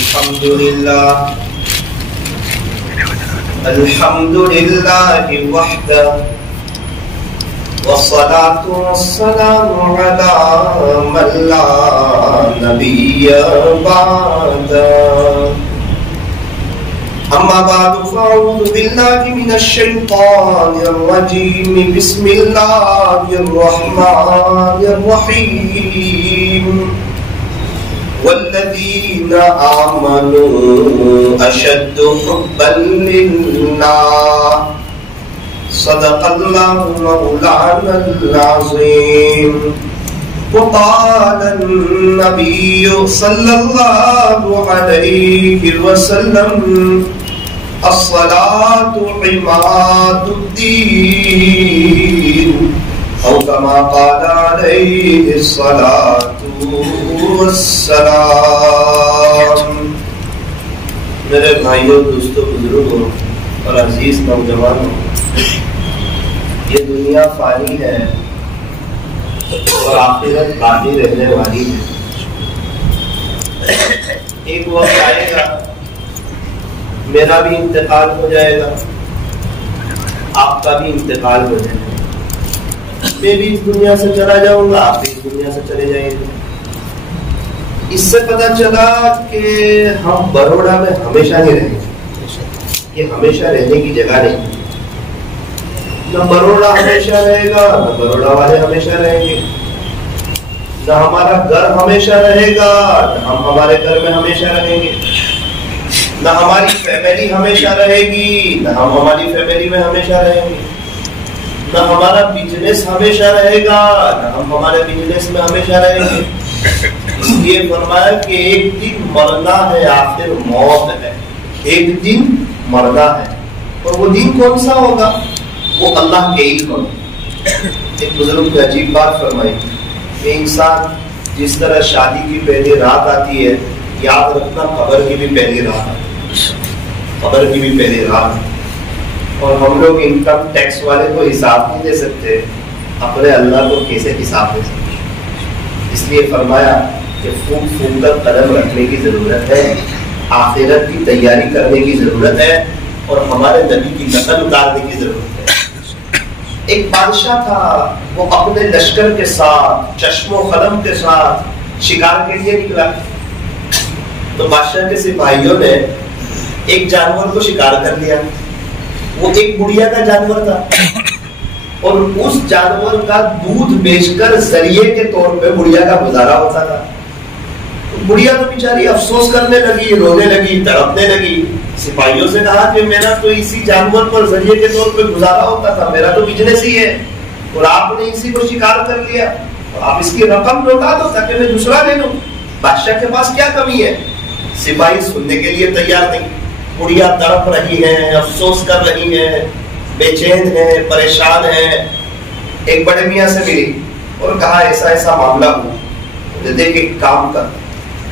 الحمد لله وحده والصلاة والسلام على من لا نبي بعده أما بعد فأعوذ بالله من الشيطان الرجيم بسم الله الرحمن الرحيم والذين آمنوا أشد حبا لله صدق الله مولانا العظيم وقال النبي صلى الله عليه وسلم الصلاة عماد الدين أو كما قال عليه الصلاة والسلام. میرے بھائیوں دوستوں بزرگوں اور عزیز نوجوانوں، یہ دنیا فانی ہے اور آخرت باقی رہنے والی ہے. ایک وقت آئے گا میرا بھی انتقال ہو جائے گا، آپ کا بھی انتقال ہو جائے گا. میں بھی اس دنیا سے چلا جاؤں گا، آپ بھی اس دنیا سے چلے جائیں گے. اس سے پتہ چلا کہ ہم بروڑا میں ہمیشہ نہیں رہیں گے. یہ ہمیشہ رہنے کی جگہ نہیں. نہ بروڑا ہمیشہ رہے گا، نہ بروڑا والے ہمیشہ رہیں گے. نہ ہمارا گھر ہمیشہ رہے گا، نہ ہم ہمارے گھر میں ہمیشہ رہیں گے. نہ ہماری فیملی ہمیشہ رہے گی، نہ ہم ہماری فیملی میں ہمیشہ رہیں گے. نہ ہمارا بزنس ہمیشہ رہے گا، نہ ہم ہمارے بزنس میں ہمیشہ رہیں گے. اس لیے فرمایا کہ ایک دن مرنا ہے، آخر موت ہے. ایک دن مرنا ہے، اور وہ دن کون سا ہوگا؟ وہ اللہ کے علم ہوگا. ایک بزرگ نے عجیب بات فرمائی کہ انسان جس طرح شادی کی پہلی رات آتی ہے، یاد رکھنا قبر کی بھی پہلی رات آتی ہے. قبر کی بھی پہلی رات. اور ہم لوگ انکم ٹیکس والے کو حساب نہیں دے سکتے، اپنے اللہ کو کیسے حساب دے سکتے؟ اس لیے فرمایا کہ پھونک پھونک کر قدم رکھنے کی ضرورت ہے، آخرت کی تیاری کرنے کی ضرورت ہے، اور ہمارے نبی کی نقل اتارنے کی ضرورت ہے. ایک بادشاہ تھا، وہ اپنے لشکر کے ساتھ، چشم و قلم کے ساتھ شکار کے لیے نکلا. تو بادشاہ کے سپاہیوں نے ایک جانور کو شکار کر لیا. وہ ایک بڑھیا کا جانور تھا، اور اس جانور کا دودھ بیچ کر ذریعے کے طور پہ بڑھیا کا گزارا ہوتا تھا. بڑھیا تو بیچاری افسوس کرنے لگی، رونے لگی، تڑپنے لگی. سپاہیوں سے کہا کہ میرا تو اسی جانور پر ذریعے کے طور پہ گزارا ہوتا تھا، میرا تو بزنس ہی ہے، اور آپ نے اسی کو شکار کر لیا. آپ اس کی رقم لوٹا دو تاکہ میں دوسرا لے لوں. بادشاہ کے پاس کیا کمی ہے؟ سپاہی سننے کے لیے تیار نہیں. بڑھیا تڑپ رہی ہیں، افسوس کر رہی ہیں، بے چین ہیں، پریشان ہیں. ایک بڑے میاں سے ملی اور کہا ایسا ایسا معاملہ ہوا، دیکھ ایک کام کر.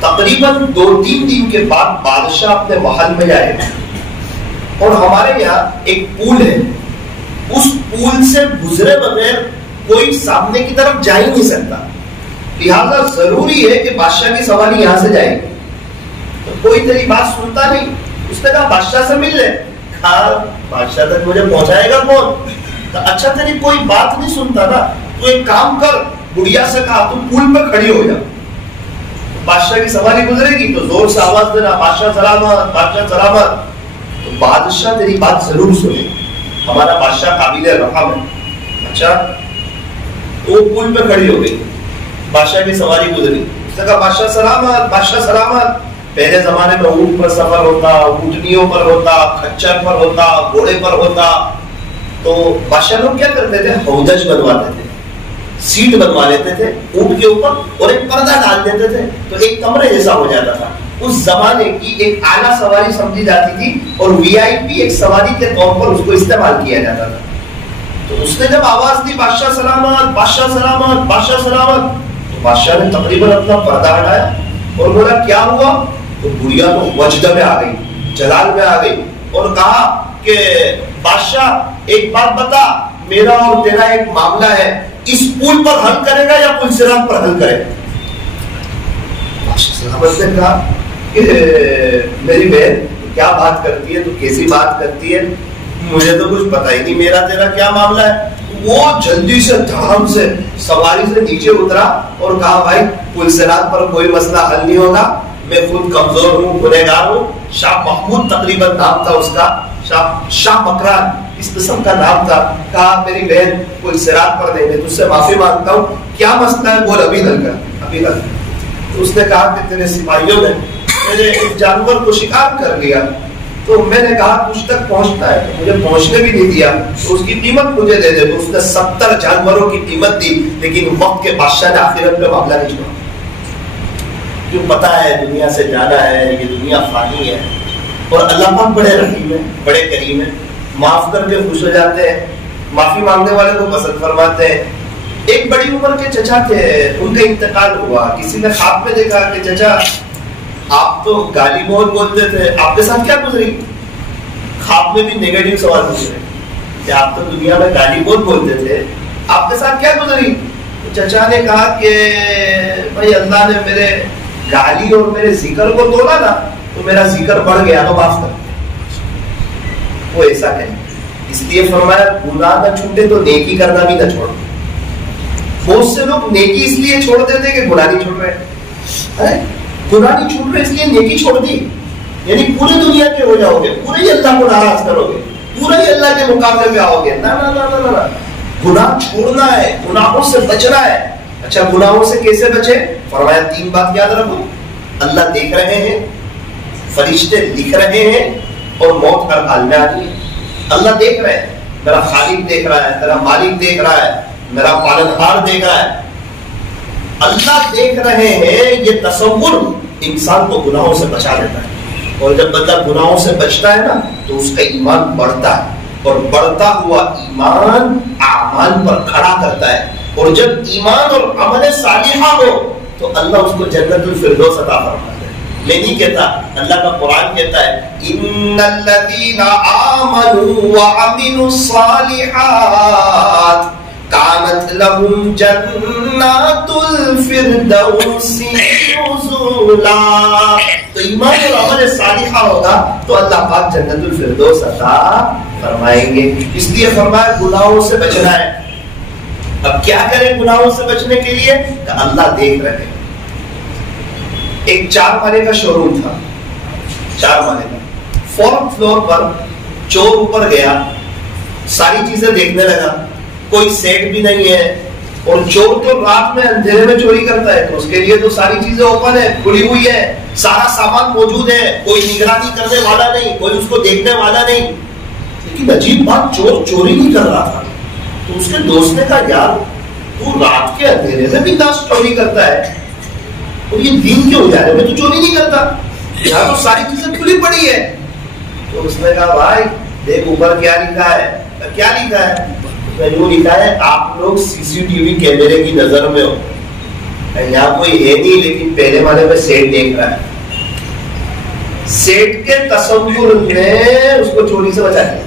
تقریباً 2-3 دن کے بعد بادشاہ اپنے محل میں جائے گا، اور ہمارے یہاں ایک پول ہے، اس پول سے گزرے بغیر کوئی سامنے کی طرف جا ہی نہیں سکتا. لہذا ضروری ہے کہ بادشاہ کی سواری یہاں سے جائے گی. تو کوئی تیری بات سنتا نہیں. اس نے کہا بادشاہ سے مل لے. کہا بادشاہ تک مجھے پہنچائے گا کون؟ اچھا تیری کوئی بات نہیں سنتا نا، تو ایک کام کر، بڑھیا سے کہا تو پول پہ کھڑی ہو جا. بادشاہ کی سواری گزرے گی تو زور سے آواز دینا، بادشاہ سلامت، بادشاہ سلامت. تو بادشاہ تیری بات ضرور سنے، ہمارا بادشاہ قابل رحم ہے. اچھا، تو وہ پول پہ کھڑی ہو گئی. بادشاہ کی سواری گزری. اس نے کہا بادشاہ سلامت، بادشاہ سلامت. پہلے زمانے میں اونٹ پر سفر ہوتا، اونٹنیوں پر ہوتا، کھچر پر ہوتا، گھوڑے پر ہوتا. تو بادشاہ لوگ کیا کرتے تھے؟ ہودج بنواتے تھے، سیٹ بنوا لیتے تھے اونٹ کے اوپر، اور ایک پردہ ڈال دیتے تھے، تو ایک کمرے جیسا ہو جاتا تھا. اس زمانے کی ایک اعلیٰ سواری سمجھی جاتی تھی، اور VIP ایک سواری کے طور پر اس کو استعمال کیا جاتا تھا. تو اس نے جب آواز دی بادشاہ سلامت، بادشاہ سلامت، بادشاہ سلامت، تو بادشاہ نے تقریباً اپنا پردہ ہٹایا اور بولا کیا ہوا؟ تو بڑھیا تو وجد میں آ گئی، جلال میں آ گئی، اور کہا کہ بادشاہ ایک بات بتا، میرا اور تیرا ایک معاملہ ہے، اس پول پر حل کرے گا یا پل صراط پر حل کرے گا؟ بادشاہ سلامت نے کہا کہ میری بہن کیا بات کرتی ہے, تو کیسی بات کرتی ہے, مجھے تو کچھ پتا ہی نہیں, میرا تیرا کیا معاملہ ہے. وہ جلدی سے دھڑام سے سواری سے نیچے اترا اور کہا بھائی پلسرات پر کوئی مسئلہ حل نہیں ہوگا, میں خود کمزور ہوں, گنہگار ہوں. شاہ محمود تقریباً نام تھا اس کا, شاہ مکران اس قسم کا نام تھا. کہا میری بہن پلسرات پر دیں گے, تجھ سے معافی مانگتا ہوں, کیا مسئلہ ہے بول, ابھی حل کر, ابھی حل. اس نے کہا کہ تیرے سپاہیوں نے میرے ایک جانور کو شکار کر لیا, تو میں نے کہا تجھ تک پہنچتا ہے, تو مجھے پہنچنے بھی نہیں دیا, تو اس کی قیمت مجھے دے دے. تو اس نے 70 جانوروں کی قیمت دی, لیکن وقت کے بادشاہ نے آخرت میں معاملہ نہیں چھوڑا. جو پتا ہے دنیا سے جانا ہے, یہ دنیا فانی ہے, اور اللہ پاک بڑے رحیم ہیں, بڑے کریم ہیں, معاف کر کے خوش ہو جاتے ہیں, معافی مانگنے والے کو پسند فرماتے ہیں. ایک بڑی عمر کے چچا تھے, ان کا انتقال ہوا. کسی نے خواب میں دیکھا کہ چچا آپ تو گالی بہت بولتے تھے, آپ کے ساتھ کیا گزری. خواب میں بھی نیگیٹو سوال پوچھ رہے کہ آپ تو دنیا میں گالی بہت بولتے تھے, آپ کے ساتھ کیا گزری. چچا نے کہا کہ بھائی اللہ نے میرے گالی اور میرے ذکر کو توڑا نا, تو میرا ذکر بڑھ گیا, تو معاف کر. وہ ایسا ہے, اس لیے فرمایا گناہ نہ چھوٹے تو نیکی کرنا بھی نہ چھوڑو. بہت سے لوگ نیکی اس لیے چھوڑ دیتے کہ گناہ نہیں چھوڑ رہے, گناہ نہیں چھوڑ رہے اس لیے نیکی چھوڑ دی, یعنی پوری دنیا کے ہو جاؤ گے, پورے ہی اللہ کو ناراض کرو گے, پورے ہی اللہ کے مقابلے میں آؤ گے. نہ نہ نہ نہ نہ, گناہ چھوڑنا ہے, گناہوں سے بچنا ہے. اچھا گناہوں سے کیسے بچے, فرمایا 3 بات یاد رکھو. اللہ دیکھ رہے ہیں, فرشتے لکھ رہے ہیں, اور موت ہر حال میں آتی ہے. اللہ دیکھ رہے ہیں, میرا خالق دیکھ رہا ہے, میرا مالک دیکھ رہا ہے, میرا پالنہار دیکھ رہا ہے. اللہ دیکھ رہے ہیں, یہ تصور انسان کو گناہوں سے بچا دیتا ہے. اور جب بندہ گناہوں سے بچتا ہے نا, تو اس کا ایمان بڑھتا ہے, اور بڑھتا ہوا ایمان اعمال پر کھڑا کرتا ہے. اور جب ایمان اور عمل صالحہ ہو تو اللہ اس کو جنت الفردوس عطا فرماتا ہے. میں نہیں کہتا, اللہ کا قرآن کہتا ہے ان الذین آمنوا وعملوا الصالحات کانت لہم جنات الفردوس نزلا. تو ایمان اور عمل صالحہ ہوگا تو اللہ پاک جنت الفردوس عطا فرمائیں گے. اس لیے فرمایا گناہوں سے بچنا ہے. اب کیا کریں گناہوں سے بچنے کے لیے, کہ اللہ دیکھ رہے ہیں. ایک 4 مالے کا شو روم تھا, 4 مالے کا. 4th فلور پر چور اوپر گیا, ساری چیزیں دیکھنے لگا, کوئی سیٹ بھی نہیں ہے, اور چور تو رات میں اندھیرے میں چوری کرتا ہے, تو اس کے لیے تو ساری چیزیں اوپن ہے, کھلی ہوئی ہے, سارا سامان موجود ہے, کوئی نگرانی کرنے والا نہیں, کوئی اس کو دیکھنے والا نہیں. لیکن عجیب بات, چور چوری نہیں کر رہا تھا. تو اس کے دوست نے کہا یار تو رات کے اندھیرے میں بھی داس چوری کرتا ہے, اور یہ دن کے اجالے میں تو چوری نہیں کرتا, یہاں تو ساری چیزیں کھلی پڑی ہے. تو اس نے کہا بھائی دیکھ اوپر کیا لکھا ہے. کیا لکھا ہے؟ یوں لکھا ہے آپ لوگ CCTV کیمرے کی نظر میں ہو. یہاں کوئی ہے نہیں, لیکن پہلے والے میں سیٹ دیکھ رہا ہے. سیٹ کے تصور نے اس کو چوری سے بچا لیا.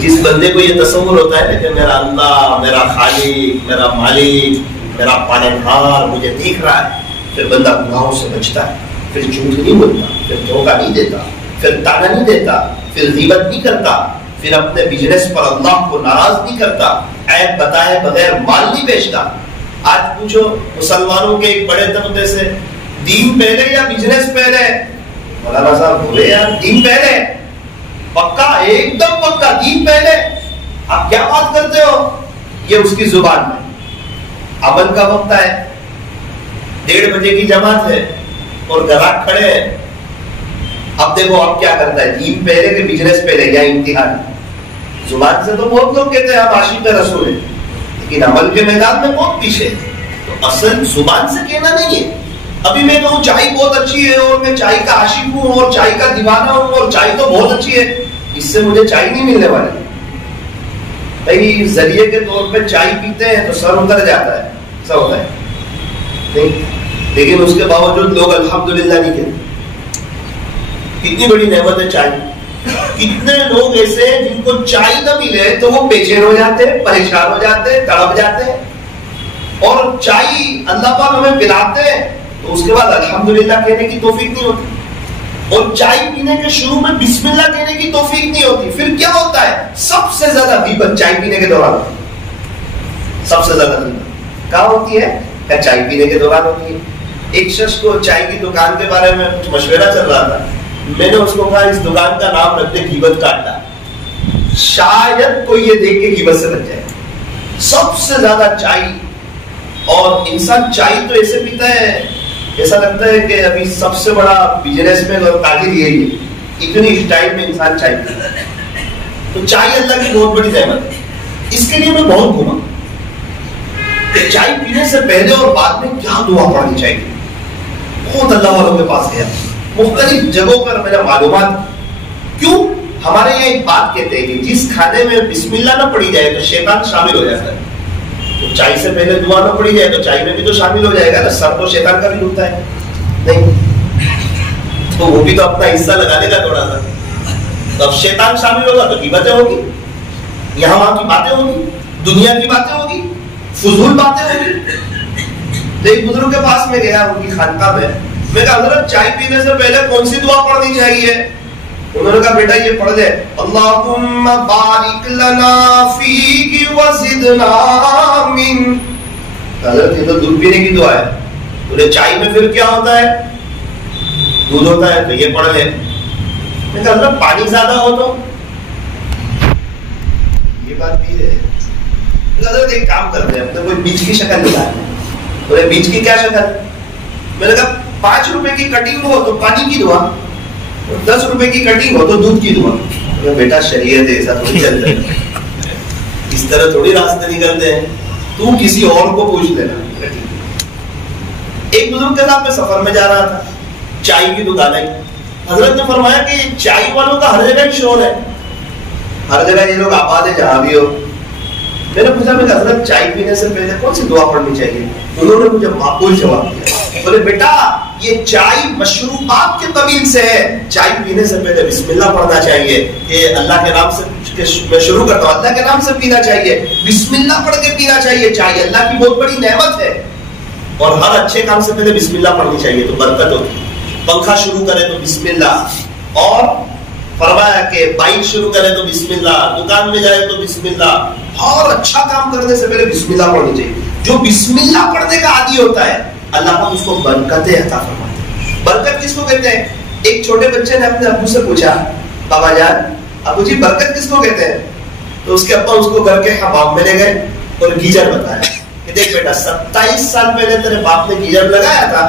جس بندے کو یہ تصور ہوتا ہے کہ میرا اللہ, میرا خالق, میرا مالک, میرا پالنہار مجھے دیکھ رہا ہے, پھر بندہ گناہوں سے بچتا ہے, پھر جھوٹ نہیں بولتا, پھر دھوکہ نہیں دیتا, پھر تانا نہیں دیتا, پھر غیبت نہیں کرتا, پھر اپنے بزنس پر اللہ کو ناراض نہیں کرتا, عیب بتائے بغیر مال نہیں بیچتا. آج پوچھو مسلمانوں کے ایک بڑے طبقے سے دین پہلے یا بزنس پہلے. مولانا صاحب بولے یار دین پہلے, پکا ایک دم پکا دین پہلے. آپ کیا بات کرتے ہو, یہ اس کی زبان میں. عمل کا وقت ہے, 1:30 بجے کی جماعت ہے اور گراہک کھڑے ہیں. اب دیکھو اب کیا کرتا ہے, دین پہلے کہ بزنس پہلے یا امتحان. زبان سے تو بہت لوگ کہتے ہیں ہم عاشق رسول ہیں, لیکن عمل کے میدان میں بہت پیچھے. تو اصل زبان سے کہنا نہیں ہے. ابھی میں کہوں چائے بہت اچھی ہے اور میں چائے کا عاشق ہوں اور چائے کا دیوانہ ہوں اور چائے تو بہت اچھی ہے, اس سے مجھے چائے نہیں ملنے والی. بھائی ذریعے کے طور پہ چائے پیتے ہیں تو سر اتر جاتا ہے, ایسا ہوتا ہے نہیں, لیکن اس کے باوجود لوگ الحمدللہ نہیں کہتے. کتنی بڑی نعمت ہے چائے. کتنے لوگ ایسے ہیں جن کو چائے نہ ملے تو وہ بے چین ہو جاتے ہیں, پریشان ہو جاتے ہیں, تڑپ جاتے ہیں, اور چائے اللہ پاک ہمیں پلاتے ہیں تو اس کے بعد الحمدللہ کہنے کی توفیق نہیں ہوتی. اور چائے پینے کے شروع میں بسم اللہ کہنے کی توفیق نہیں ہوتی. پھر کیا ہوتا ہے؟ سب سے زیادہ غیبت چائے پینے کے دوران ہوتی ہے. سب سے زیادہ غیبت کہاں ہوتی ہے؟ چائے پینے کے دوران ہوتی ہے. ایک شخص کو چائے کی دکان کے بارے میں کچھ مشورہ چل رہا تھا. میں نے اس کو کہا اس دکان کا نام رکھ دے غیبت کا اڈا, شاید کوئی یہ دیکھ کے غیبت سے بچ جائے. سب سے زیادہ چائے, اور انسان چائے تو ایسے پیتا ہے ایسا لگتا ہے کہ ابھی سب سے بڑا بزنس مین اور تاجر یہی ہے, اتنی اسٹائل میں انسان چائے پیتا ہے. تو چائے اللہ کی بہت بڑی نعمت ہے. اس کے لیے میں بہت گھوما کہ چائے پینے سے پہلے اور بعد میں کیا دعا پڑھنی چاہیے. بہت اللہ والوں کے پاس گیا, مختلف جگہوں پر میں نے معلومات. کیوں؟ ہمارے یہاں ایک بات کہتے ہیں کہ جس کھانے میں بسم اللہ نہ پڑی جائے تو شیطان شامل ہو جاتا ہے. تو چائے سے پہلے دعا نہ پڑی جائے تو چائے میں بھی تو شامل ہو جائے گا نا. سر تو شیطان کا بھی ہوتا ہے نہیں, تو وہ بھی تو اپنا حصہ لگا لے گا تھوڑا سا. تو اب شیطان شامل ہوگا تو غیبتیں ہوگی, یہاں وہاں کی باتیں ہوگی, دنیا کی باتیں ہوگی, فضول باتیں ہوگی. ایک بزرگ کے پاس میں گیا ان کی خانقاہ میں کہا حضرت چائے پینے سے پہلے کون سی دعا پڑھنی چاہیے؟ انہوں نے کہا بیٹا یہ پڑھ لے, اللہم بارک لنا فیہ وزدنا من. حضرت یہ تو دودھ پینے کی دعا ہے. بولے چائے میں پھر کیا ہوتا ہے؟ دودھ ہوتا ہے, تو یہ پڑھ لے. میں کہا حضرت پانی زیادہ ہو تو یہ بات بھی ہے. حضرت ایک کام کرتے ہیں, کوئی بیج کی شکل نکالتے ہیں. بولے بیج کی کیا شکل؟ میں نے کہا 5 روپے کی کٹنگ ہو تو پانی کی دعا, 10 روپے کی کٹنگ ہو تو دودھ کی دعا. بیٹا شریعت ایسا تھوڑی چلتا ہے, اس طرح تھوڑی راستے نکلتے ہیں, تو کسی اور کو پوچھ لینا. ایک بزرگ کے ساتھ میں سفر میں جا رہا تھا, چائے کی دکان ہے. حضرت نے فرمایا کہ چائے والوں کا ہر جگہ شور ہے, ہر جگہ یہ لوگ آباد ہے جہاں بھی ہو. میں نے پوچھا, میں حضرت چائے پینے سے پہلے کون سی دعا پڑھنی چاہیے؟ انہوں نے مجھے معقول جواب دیا. بولے بیٹا یہ چائے مشروبات کے قبیل سے ہے, چائے پینے سے پہلے بسم اللہ پڑھنا چاہیے کہ اللہ کے نام سے میں شروع کرتا ہوں, اللہ کے نام سے پینا چاہیے, بسم اللہ پڑھ کے پینا چاہیے. چائے اللہ کی بہت بڑی نعمت ہے, اور ہر اچھے کام سے پہلے بسم اللہ پڑھنی چاہیے تو برکت ہوتی. پنکھا شروع کرے تو بسم اللہ, اور فرمایا کہ بائک شروع کرے تو بسم اللہ, دکان میں جائے تو بسم اللہ, اور اچھا کام کرنے سے پہلے بسم اللہ پڑھنی چاہیے. جو بسم اللہ پڑھنے کا عادی ہوتا ہے اللہ پاک اس کو برکتیں عطا فرماتے ہیں. برکت کس کو کہتے ہیں؟ ایک چھوٹے بچے نے اپنے ابو سے پوچھا, بابا جان ابو جی برکت کس کو کہتے ہیں؟ تو اس کے ابا اس کو گھر کے حمام میں لے گئے اور گیزر بتایا کہ دیکھ بیٹا 27 سال پہلے تیرے باپ نے گیزر لگایا تھا,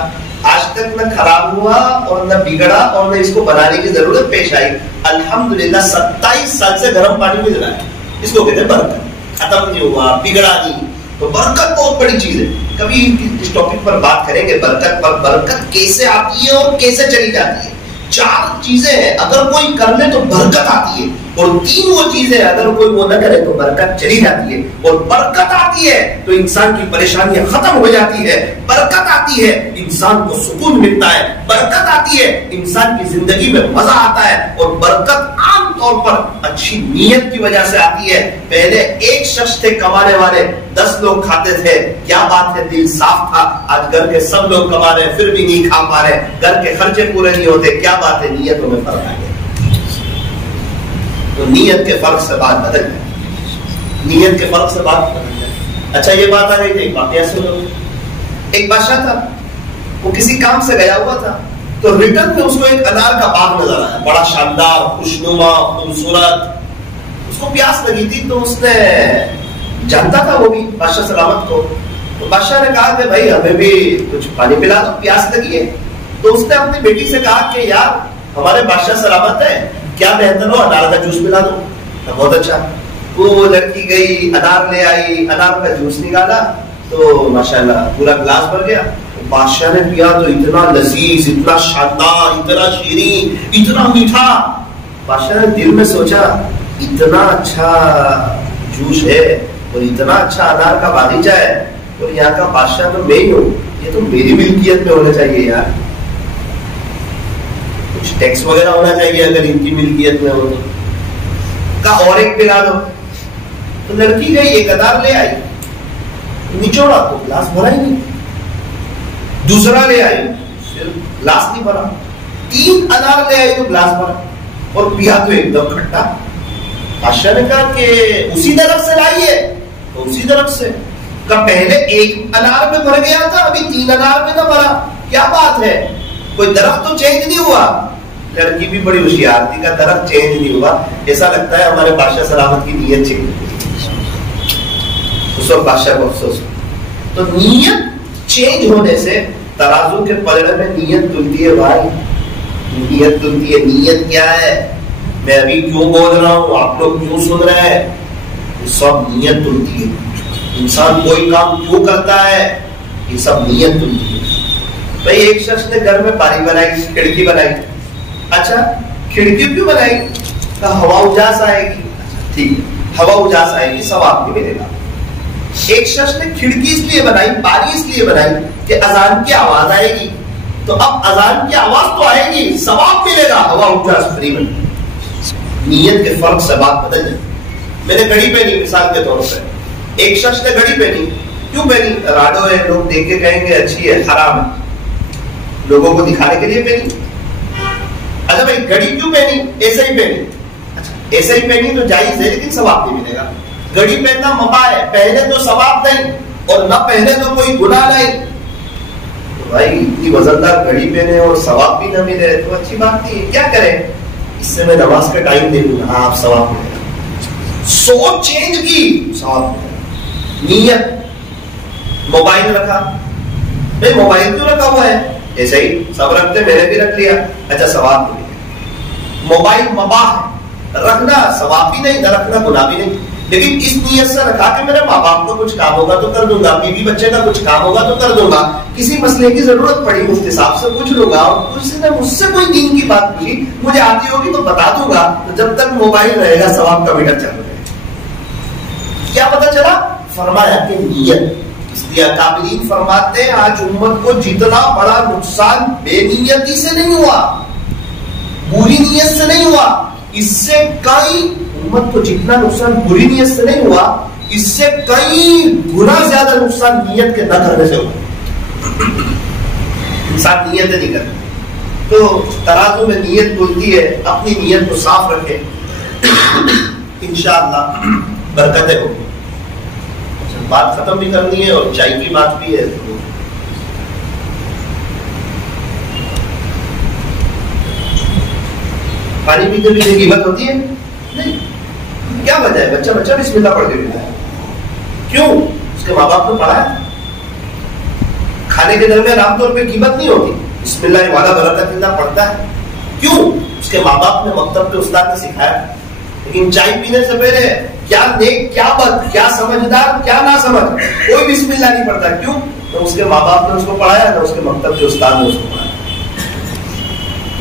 آج تک نہ خراب ہوا اور نہ بگڑا اور نہ اس کو بنانے کی ضرورت پیش آئی. الحمدللہ 27 سال سے گرم پانی میں جلا ہے. اس کو کہتے ہیں برکت. ختم نہیں ہوا, بگڑا نہیں. تو برکت بہت بڑی چیز ہے. کبھی اس ٹاپک پر بات کریں گے برکت پر. برکت کیسے آتی ہے اور کیسے چلی جاتی ہے. 4 چیزیں ہیں اگر کوئی کر لے تو برکت آتی ہے, اور 3 وہ چیزیں اگر کوئی وہ نہ کرے تو برکت چلی جاتی ہے. اور برکت آتی ہے تو انسان کی پریشانیاں ختم ہو جاتی ہے. برکت آتی ہے انسان کو سکون ملتا ہے. برکت آتی ہے انسان کی زندگی میں مزہ آتا ہے. اور برکت عام طور پر اچھی نیت کی وجہ سے آتی ہے. پہلے ایک شخص تھے کمانے والے, 10 لوگ کھاتے تھے. کیا بات ہے, دل صاف تھا. آج گھر کے سب لوگ کما رہے پھر بھی نہیں کھا پا رہے, گھر کے خرچے پورے نہیں ہوتے. کیا بات ہے, نیتوں میں فرق آ گیا. تو نیت کے فرق سے بات بدل جائے, نیت کے فرق سے بات بدل جائے. اچھا یہ بات آ گئی تھی, واقعہ سنو. ایک بادشاہ تھا, وہ کسی کام سے گیا ہوا تھا, تو ریٹرن میں اس کو ایک انار کا باغ نظر آیا, بڑا شاندار, خوشنما, خوبصورت. اس کو پیاس لگی تھی تو اس نے, جانتا تھا وہ بھی بادشاہ سلامت کو, تو بادشاہ نے کہا کہ بھائی ہمیں بھی کچھ پانی پلا دو, پیاس لگی ہے. تو اس نے اپنی بیٹی سے کہا کہ یار ہمارے بادشاہ سلامت ہے, کیا بہتر ہو انار کا جوس پلا دو. بہت اچھا. وہ لڑکی گئی, انار لے آئی, انار کا جوس نکالا تو ماشاءاللہ پورا گلاس بھر گیا. بادشاہ نے پیا تو اتنا لذیذ, اتنا شاندار, اتنا شیرین, اتنا میٹھا. بادشاہ نے دل میں سوچا اتنا اچھا جوس ہے اور اتنا اچھا انار کا باغیچہ ہے, اور یہاں کا بادشاہ تو میں ہی ہوں, یہ تو میری ملکیت میں ہونا چاہیے یار. کچھ ٹیکس وغیرہ ہونا چاہیے اگر ان کی ملکیت میں ہو تو. کہا اور ایک پلا دو. تو لڑکی گئی, ایک انار لے آئی, نچوڑا تو گلاس بھرا ہی نہیں. دوسرا لے آئی, پھر گلاس نہیں بھرا. 3 انار لے آئی تو گلاس بھرا اور پیا تو ایک دم کھٹا. بادشاہ نے کہا کہ اسی درخت سے لائی ہے؟ تو اسی درخت سے. کہا پہلے 1 انار میں بھر گیا تھا, ابھی 3 انار میں نہ بھرا, کیا بات ہے؟ کوئی درخت تو چینج نہیں ہوا. لڑکی بھی بڑی ہوشیار تھی, کا درخت چینج نہیں ہوا, ایسا لگتا ہے ہمارے بادشاہ سلامت کی نیت چینج ہوئی. اس وقت بادشاہ کو افسوس. تو نیت چینج ہونے سے ترازو کے پلڑے میں نیت تلتی ہے بھائی, نیت تلتی ہے. نیت کیا ہے؟ میں ابھی کیوں بول رہا ہوں, آپ لوگ کیوں سن رہے ہیں, یہ سب نیت تلتی ہے. انسان کوئی کام کیوں کرتا ہے, یہ سب نیت تلتی ہے. بھائی ایک شخص نے گھر میں باری بنائی, کھڑکی بنائی. اچھا کھڑکی کیوں بنائی؟ ہوا اجاس آئے گی. ٹھیک ہے, ہوا اجاس آئے گی, ثواب بھی ملے گا. ایک شخص نے کھڑکی اس لیے بنائی, باری اس لیے بنائی کہ اذان کی آواز آئے گی, تو اب اذان کی آواز تو آئے گی, ثواب ملے گا, ہوا اجاس فری بن. نیت کے فرق سے بات بدل جائے. میں نے گھڑی پہنی مثال کے طور پر, ایک شخص نے گھڑی پہنی, کیوں پہنی؟ راڈو ہے, لوگ دیکھ کے کہیں گے اچھی ہے, حرام ہے, لوگوں کو دکھانے کے لیے پہنی. اچھا بھائی گھڑی کیوں پہنی؟ ایسے ہی پہنی. اچھا ایسے ہی پہنی تو جائز ہے, لیکن ثواب نہیں ملے گا. گھڑی پہننا مباح ہے, پہلے تو ثواب نہیں اور نہ پہلے تو کوئی گناہ نہیں. تو بھائی اتنی وزندار گھڑی پہنے اور ثواب بھی نہ ملے تو اچھی بات نہیں ہے, کیا کریں؟ اس سے میں نماز کا ٹائم دے دوں گا, ہاں آپ ثواب ملے گا. سوچ چینج کی, ثواب ملے گا. نیت, موبائل رکھا, بھائی موبائل کیوں رکھا ہوا ہے؟ ایسے ہی سب رکھتے, میں نے بھی رکھ لیا, اچھا ثواب ملے گا. موبائل مباح ہے, رکھنا ثواب بھی نہیں, نہ رکھنا گناہ بھی نہیں, لیکن اس نیت سے رکھا کہ میرے ماں باپ کو کچھ کام ہوگا تو کر دوں گا, بیوی بچے کا کچھ کام ہوگا تو کر دوں گا, کسی مسئلے کی ضرورت پڑی مفتی صاحب سے پوچھ لوں گا, کسی نے مجھ سے کوئی دین کی بات پوچھی, مجھے آتی ہوگی تو بتا دوں گا. تو جب تک موبائل رہے گا ثواب کا میٹر چل رہا ہے. کیا پتا چلا؟ فرمایا کہ نیت. اس لیے اکابرین فرماتے ہیں آج امت کو جتنا بڑا نقصان بے نیتی سے نہیں ہوا, بری نیت سے نہیں ہوا, اس سے کئی امت کو جتنا نقصان بری نیت سے نہیں ہوا, اس سے کئی گنا زیادہ نقصان نیت کے نہ کرنے سے ہوا. انسان نیت نہیں کرتا. تو ترازو میں نیت بولتی ہے, اپنی نیت کو صاف رکھے, انشاءاللہ برکتیں ہوگی. بات ختم بھی کرنی ہے اور چائے کی بات بھی ہے. پانی پیتے پیتے غیبت ہوتی ہے نہیں, کیا وجہ ہے؟ بچہ بسم اللہ پڑھ کے پیتا ہے, کیوں؟ اس کے ماں باپ نے پڑھا ہے. کھانے کے درمیان عام طور پہ غیبت نہیں ہوتی, بسم اللہ والا برکت اللہ پڑھتا ہے, کیوں؟ اس کے ماں باپ نے مکتب کے استاد نے سکھایا. لیکن چائے پینے سے پہلے کیا نیک, کیا بد, کیا سمجھدار, کیا نہ سمجھ, کوئی بسم اللہ نہیں پڑھتا. کیوں؟ تو اس کے ماں باپ نے اس کو پڑھایا, نہ اس کے مکتب کے استاد نے اس کو پڑھایا.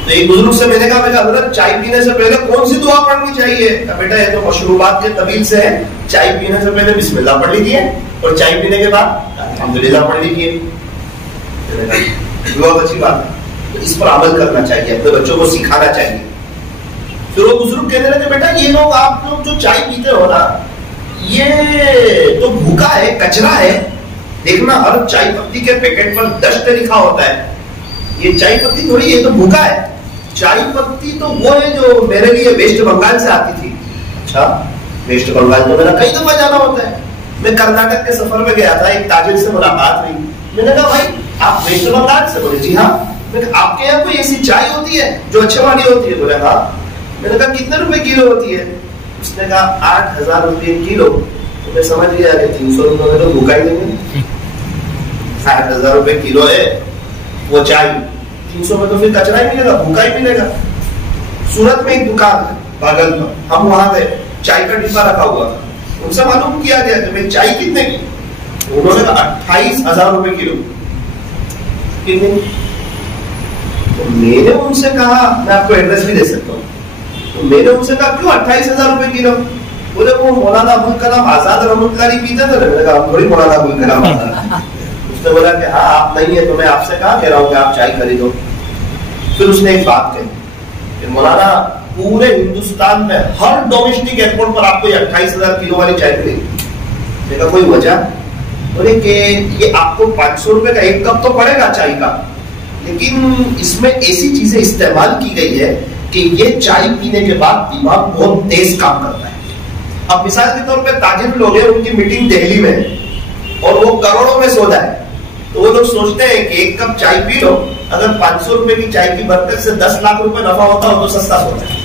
تو ایک بزرگ سے میں نے کہا, حضرت چائے پینے سے پہلے کون سی دعا پڑھنی چاہیے؟ بیٹا یہ تو مشروبات کے طویل سے ہے, چائے پینے سے پہلے بسم اللہ پڑھ لیجیے اور چائے پینے کے بعد الحمدللہ پڑھ لیجیے. بہت اچھی بات ہے, تو اس پر عمل کرنا چاہیے, اپنے بچوں کو سکھانا چاہیے. پھر وہ بزرگ کہنے لگے, بیٹا یہ لوگ, آپ لوگ جو چائے پیتے ہو نا, یہ تو بھوکا ہے, کچرا ہے. دیکھنا ہر چائے پتی کے پیکٹ پر ڈسٹ لکھا ہوتا ہے, یہ چائے پتی تھوڑی, یہ تو بھوکا ہے. چائے پتی تو وہ ہے جو میرے لیے ویسٹ بنگال سے آتی تھی. اچھا ویسٹ بنگال میں میرا کئی دفعہ جانا ہوتا ہے. میں کرناٹک کے سفر میں گیا تھا, ایک تاجر سے ملاقات ہوئی. میں نے کہا بھائی آپ ویسٹ بنگال سے؟ بولے جی ہاں. میں نے کہا آپ کے یہاں کوئی ایسی چائے ہوتی ہے جو اچھے والی ہوتی ہے؟ بولے ہاں. میں نے کہا کتنے روپے کلو ہوتی ہے؟ اس نے کہا 8,000 روپے کلو. تو میں سمجھ گیا کہ 300 روپے میں تو بھوکا ہی نہیں ہے. 8,000 روپے کلو ہے وہ چائے, 300 میں تو پھر کچرا ہی ملے گا, بھوکا ہی ملے گا. سورت میں ایک دکان ہے باغل پر, ہم وہاں گئے, چائے کا ڈبا رکھا ہوا تھا. ان سے معلوم کیا گیا کہ بھائی چائے کتنے کی؟ انہوں نے کہا 28,000 روپے کلو. کتنے؟ تو میں نے ان سے کہا, میں آپ کو ایڈریس بھی دے سکتا ہوں, تو میں نے ان سے کہا کیوں 28,000 روپے کلو؟ بولے وہ مولانا ابوالکلام آزاد رحمۃ اللہ علیہ پیتے تھے. میں نے کہا ہم تھوڑی مولانا ابوالکلام آزاد. اس نے بولا کہ ہاں آپ نہیں ہے تو میں آپ سے کہا کہہ رہا ہوں کہ آپ چائے خریدو. پھر اس نے ایک بات کہی کہ مولانا پورے ہندوستان میں ہر ڈومیسٹک ایئرپورٹ پر آپ کو 28,000 کلو والی چائے ملے گی. میں کہا کوئی وجہ؟ بولے کہ یہ آپ کو 500 روپے کا ایک کپ تو پڑے گا چائے کا, لیکن اس میں ایسی چیزیں استعمال کی گئی ہے کہ یہ چائے پینے کے بعد دماغ بہت تیز کام کرتا ہے. اب مثال کے طور پہ تاجر لوگ ہیں, ان کی میٹنگ دہلی میں ہے اور وہ کروڑوں میں سودا ہے, تو وہ لوگ سوچتے ہیں کہ ایک کپ چائے پی لو, اگر 500 روپے کی چائے کی برکت سے 10 لاکھ روپے نفع ہوتا ہو تو سستا سودا ہے.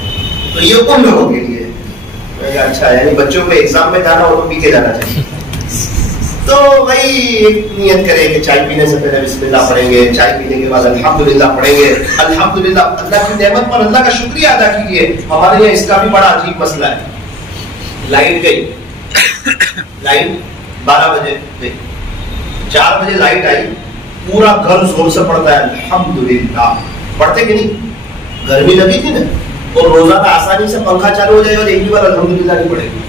تو یہ ان لوگوں کے لیے اچھا, یعنی بچوں کو ایگزام میں جانا ہو تو پی کے جانا چاہیے. تو وہی ایک نیت کریں کہ چائے پینے سے پہلے بسم اللہ پڑھیں گے, چائے پینے کے بعد الحمدللہ پڑھیں گے. الحمدللہ, اللہ کی نعمت پر اللہ کا شکریہ ادا کیجیے. ہمارے یہاں اس کا بھی بڑا عجیب مسئلہ ہے. لائٹ گئی, لائٹ 12 بجے گئی, 4 بجے لائٹ آئی, پورا گھر زور سے پڑتا ہے الحمدللہ. پڑھتے کہ نہیں؟ گرمی لگی تھی نا, اور روزانہ آسانی سے پنکھا چالو ہو جائے گا اور ایک بھی بار الحمدللہ نہیں پڑے گی.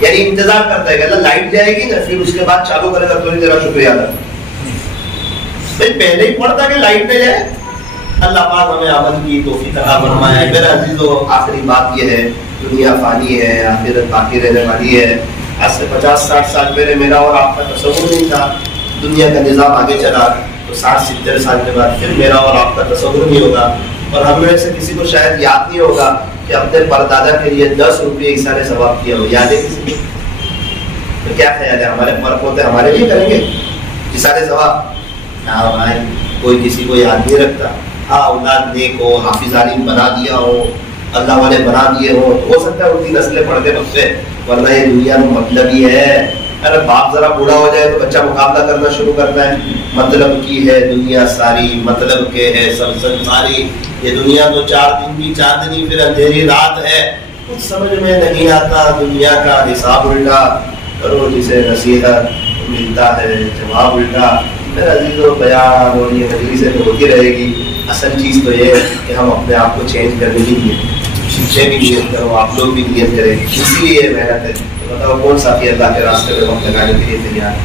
یعنی انتظار کرتا ہے کہ اللہ لائٹ جائے گی نا, پھر اس کے بعد چالو کرے گا, تھوڑی دیر شکریہ ادا. بھائی پہلے ہی پڑھتا کہ لائٹ نہ جائے. اللہ پاک ہمیں عمل کی توفیق عطا فرمائے. میرے عزیزو, آخری بات یہ ہے, دنیا فانی ہے, آخرت باقی رہنے والی ہے. آج سے 50-60 سال پہلے میرا اور آپ کا تصور نہیں تھا. دنیا کا نظام آگے چلا تو 60-70 سال کے بعد پھر میرا اور آپ کا تصور نہیں ہوگا, اور ہم میں سے کسی کو شاید یاد نہیں ہوگا کہ اپنے پردادا کے لیے 10 روپئے ایسارے ثواب کیا ہو. یاد ہے کسی کو؟ تو کیا خیال ہے, ہمارے فرق ہوتے ہمارے لیے کریں گے ایسارے ثواب؟ ہاں بھائی, کوئی کسی کو یاد نہیں رکھتا. ہاں, اولاد نیک ہو, حافظ عالم بنا دیا ہو, اللہ والے بنا دیے ہو, ہو سکتا ہے ان کی نسلیں پڑھتے بچے, ورنہ یہ دنیا میں مطلب ہی ہے. ارے باپ ذرا بوڑھا ہو جائے تو بچہ مقابلہ کرنا شروع کرتا ہے, مطلب کی ہے دنیا ساری, مطلب کے ہے سب ساری. یہ دنیا تو 4 دن کی چاندنی پھر اندھیری رات ہے. کچھ سمجھ میں نہیں آتا, دنیا کا حساب الٹا کرو, جسے نصیحت ملتا ہے جواب الٹا. میرا عزیزو, بیان اور یہ مجلسیں تو ہوتی رہے گی. اصل چیز تو یہ ہے کہ ہم اپنے آپ کو چینج کرنے کی نیت, شیشے بھی نیت کرو, آپ لوگ بھی نیت کریں. اسی لیے محنت ہے. بتاؤ کون ساتھی اللہ کے راستے میں وقت لگانے کے لیے تیار ہے؟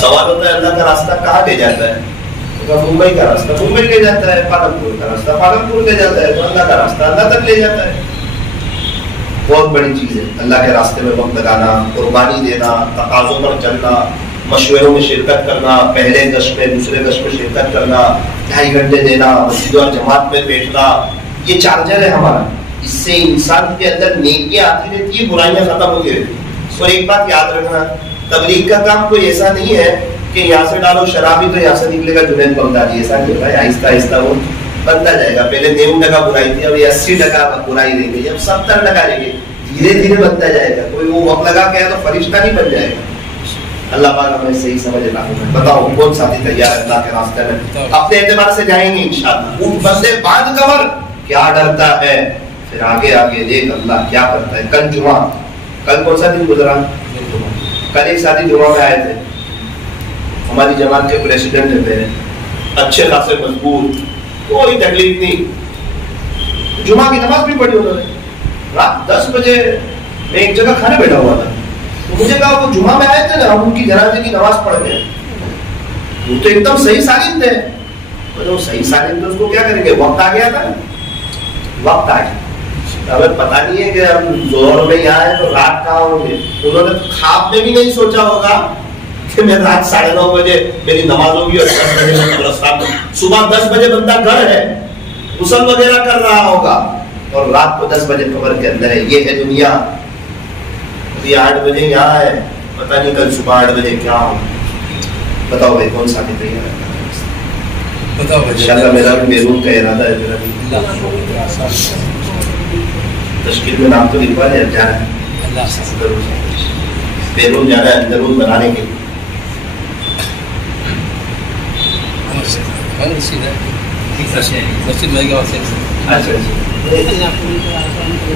سوال ہوتا ہے اللہ کا راستہ کہاں لے جاتا ہے؟ ممبئی کا راستہ ممبئی لے جاتا ہے, پالمپور کا راستہ پالمپور لے جاتا ہے, تو اللہ کا راستہ اللہ تک لے جاتا ہے. بہت بڑی چیز ہے اللہ کے راستے میں وقت لگانا, قربانی دینا, تقاضوں پر چلنا, مشوروں میں شرکت کرنا, پہلے گشت میں دوسرے گشت میں شرکت کرنا, 2.5 گھنٹے دینا, مسجد اور جماعت میں بیٹھنا. یہ چارجر ہے ہمارا. اس سے انسان کے اندر نیکیاں آتی رہتی ہے, برائیاں ختم ہوتی رہتی ہیں. اور ایک بات یاد رکھنا, تبلیغ کا کام کوئی ایسا نہیں ہے کہ یہاں سے ڈالو شرابی تو یہاں سے نکلے گا جنید بغدادی. ایسا نہیں ہوتا ہے, آہستہ آہستہ وہ بنتا جائے گا. پہلے 90% برائی تھی, اب 80% برائی رہ گئی, اب 70% رہ گئی. دھیرے دھیرے بنتا جائے گا. کوئی وہ وقت لگا کے تو فرشتہ نہیں بن جائے گا. اللہ پاک ہمیں صحیح سمجھ لاؤ. بتاؤ کون ساتھی تیار ہے اللہ کے راستے میں؟ اپنے اعتبار سے جائیں گے انشاءاللہ. وہ بندے باندھ کمر, کیا ڈرتا ہے, پھر آگے آگے دیکھ اللہ کیا کرتا ہے. کل جمعہ, کل کون سا دن گزرا؟ کل ایک ساتھی جمعہ میں آئے تھے, ہماری جماعت کے پریسیڈنٹ تھے, اچھے خاصے مضبوط, کوئی تکلیف نہیں. جمعہ کی نماز بھی پڑھی انہوں نے. رات 10 بجے میں ایک جگہ کھانے بیٹھا ہوا تھا, تو مجھے کہا وہ جمعہ میں آئے تھے نا, ہم ان کی جنازے کی نماز پڑھ گئے. وہ تو ایک دم صحیح سالم تھے. وہ صحیح سالم تھے, اس کو کیا کریں گے, وقت آ گیا تھا, وقت آ گیا. ہمیں پتا نہیں ہے کہ ہم زور میں آئے تو رات کہاں ہوں گے. انہوں نے خواب میں بھی نہیں سوچا ہوگا کہ میں رات 9:30 بجے میری نماز ہوگی اور 10 بجے صبح 10 بجے بندہ گھر ہے, غسل وغیرہ کر رہا ہوگا, اور رات کو 10 بجے قبر کے اندر ہے. یہ ہے دنیا. ابھی 8 بجے یہاں ہے, پتا نہیں کل صبح 8 بجے کیا ہو. بتاؤ بھائی کون ساتھی تیار ہے؟ انشاءاللہ میرا بھی بیرون کا ارادہ ہے. میرا بھی تشکیل میں نام تو لکھوا دیا, جانا ہے بیرون, جانا ہے اندرون بنانے کے لیے.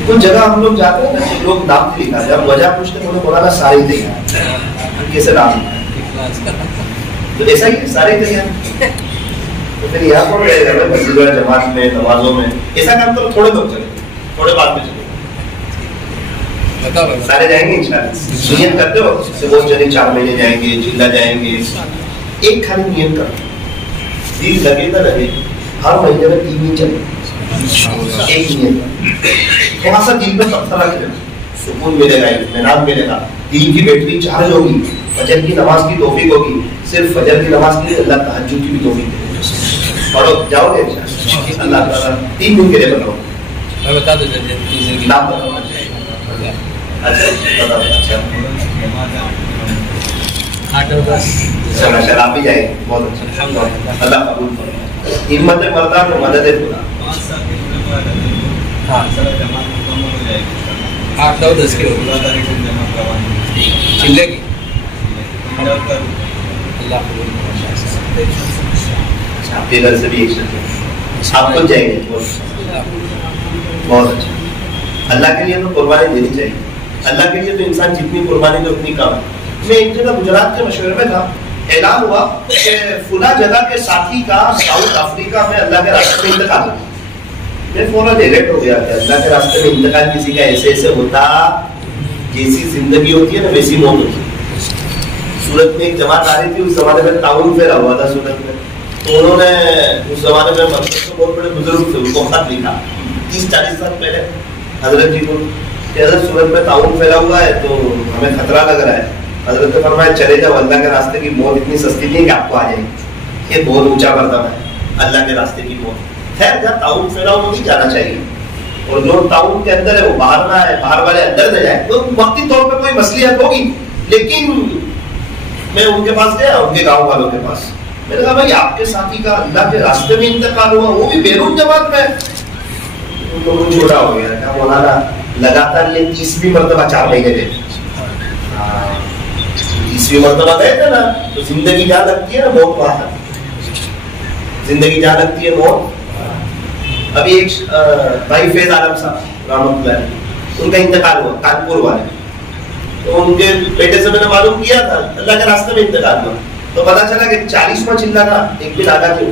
کچھ جگہ ہم لوگ جاتے ہیں نا, لوگ نام نہیں لکھا, جب وجہ پوچھتے ہیں مولانا سارے تیار, کیسے نام لکھا؟ تو ایسا ہی سارے تیار. تو پھر یہاں پر رہے گا مسجد اور جماعت میں, نمازوں میں. ایسا کام کرو, تھوڑے لوگ چلے, تھوڑے بعد میں چلے, سارے جائیں گے انشاءاللہ. نیت کرتے ہو سے وہ چلے 4 مہینے جائیں گے, چلا جائیں گے. ایک خالی نیت کرو, دل لگے نہ لگے, ہر مہینے میں 3 دن چلے, ایک نیت. تھوڑا سا دل میں پتھر رکھ لینا, سکون ملے گا, اطمینان ملے گا, دل کی بیٹری چارج ہوگی, فجر کی نماز کی توفیق ہوگی. صرف فجر کی نماز کے لیے اللہ تہجد کی بھی توفیق دے. پڑھو جاؤ گے اللہ تعالیٰ 3 دن کے لیے بتاؤ. میں بتا دو 3 دن کی نام بتاؤ. اچھا اچھا 8 اور 10 چلو آپ بھی جائیں گے. بہت اچھا اللہ قبول کرے. ہمت مردان و مدد خدا. ہاں 8 اور 10 کے چلے گی. اللہ قبول کرے. آپ کے گھر سے بھی ایک شخص آپ خود جائیں گے. بہت اچھا. اللہ کے لیے تو قربانی دینی چاہیے. اللہ کے لیے تو انسان جتنی قربانی تو اتنی کم. میں ایک جگہ گجرات کے مشورے میں تھا, اعلان ہوا کہ فلاں جگہ کے ساتھی کا ساؤتھ افریقہ میں اللہ کے راستے میں انتقال ہوا. میں فوراً ریلیکٹ ہو گیا کہ اللہ کے راستے میں انتقال کسی کا ایسے ایسے ہوتا جیسی زندگی ہوتی ہے نا ویسی موت ہوتی ہے. سورت میں ایک جماعت آ رہی تھی, اس زمانے میں تعاون پھیرا ہوا تھا سورت میں. تو انہوں نے اس زمانے میں بہت بڑے بزرگ تھے, ان کو خط لکھا 30-40 سال پہلے حضرت جی کو کہ حضرت سورت میں تعاون پھیلا ہوا ہے تو ہمیں خطرہ لگ رہا ہے. حضرت نے فرمایا چلے جاؤ, اللہ کے راستے کی موت اتنی سستی نہیں کہ آپ کو آ جائے گی. یہ بہت اونچا مرتبہ ہے اللہ کے راستے کی موت. خیر جہاں تعاون پھیلا ہو نہیں جانا چاہیے, اور جو تعاون کے اندر ہے وہ باہر نہ ہے, باہر والے اندر نہ جائے. تو وقتی طور پہ کوئی مصلحت ہوگی, لیکن میں ان کے پاس گیا, ان کے گاؤں والوں کے پاس. میں نے کہا بھائی آپ کے ساتھی کا اللہ کے راستے میں انتقال ہوا, وہ بھی بیرون جماعت میں. تو وہ چھوٹا ہو گیا. کیا مولانا لگاتار یہ 30ویں مرتبہ 4 مہینے گئے. 30ویں مرتبہ گئے تھے نا, تو زندگی جہاں لگتی ہے نا موت وہاں, زندگی جہاں لگتی ہے موت. ابھی ایک بھائی فیض عالم صاحب رحمۃ اللہ علیہ, ان کا انتقال ہوا کانپور والے. تو ان کے بیٹے سے میں نے معلوم کیا تھا اللہ کے راستے میں انتقال ہوا, تو پتا چلا کہ 40واں چلا تھا, ایک بھی لاگا کیوں.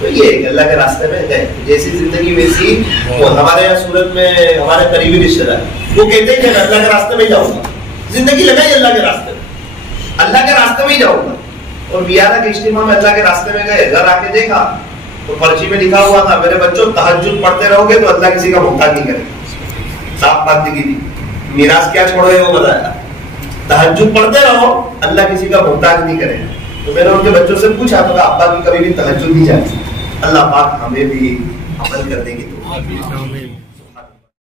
تو یہ کہ اللہ کے راستے میں گئے, جیسی زندگی ویسی. وہ ہمارے یہاں صورت میں ہمارے قریبی رشتے دار وہ کہتے ہیں کہ اللہ کے راستے میں جاؤں گا, زندگی لگائی اللہ کے راستے میں, اللہ کے راستے میں ہی جاؤں گا. اور بیارہ کے اجتماع میں اللہ کے راستے میں گئے, گھر آ کے دیکھا تو پرچی میں لکھا ہوا تھا میرے بچوں تہجد پڑھتے رہو گے تو اللہ کسی کا محتاج نہیں کرے گا. صاف بات لکھی تھی. میراث کیا چھوڑے وہ بتایا, تہجد پڑھتے رہو اللہ کسی کا محتاج نہیں کرے گا. تو میں نے ان کے بچوں سے پوچھا تو ابا کی کبھی بھی تہجد نہیں جاتی. اللہ پاک ہمیں بھی عمل کرنے کی توفیق.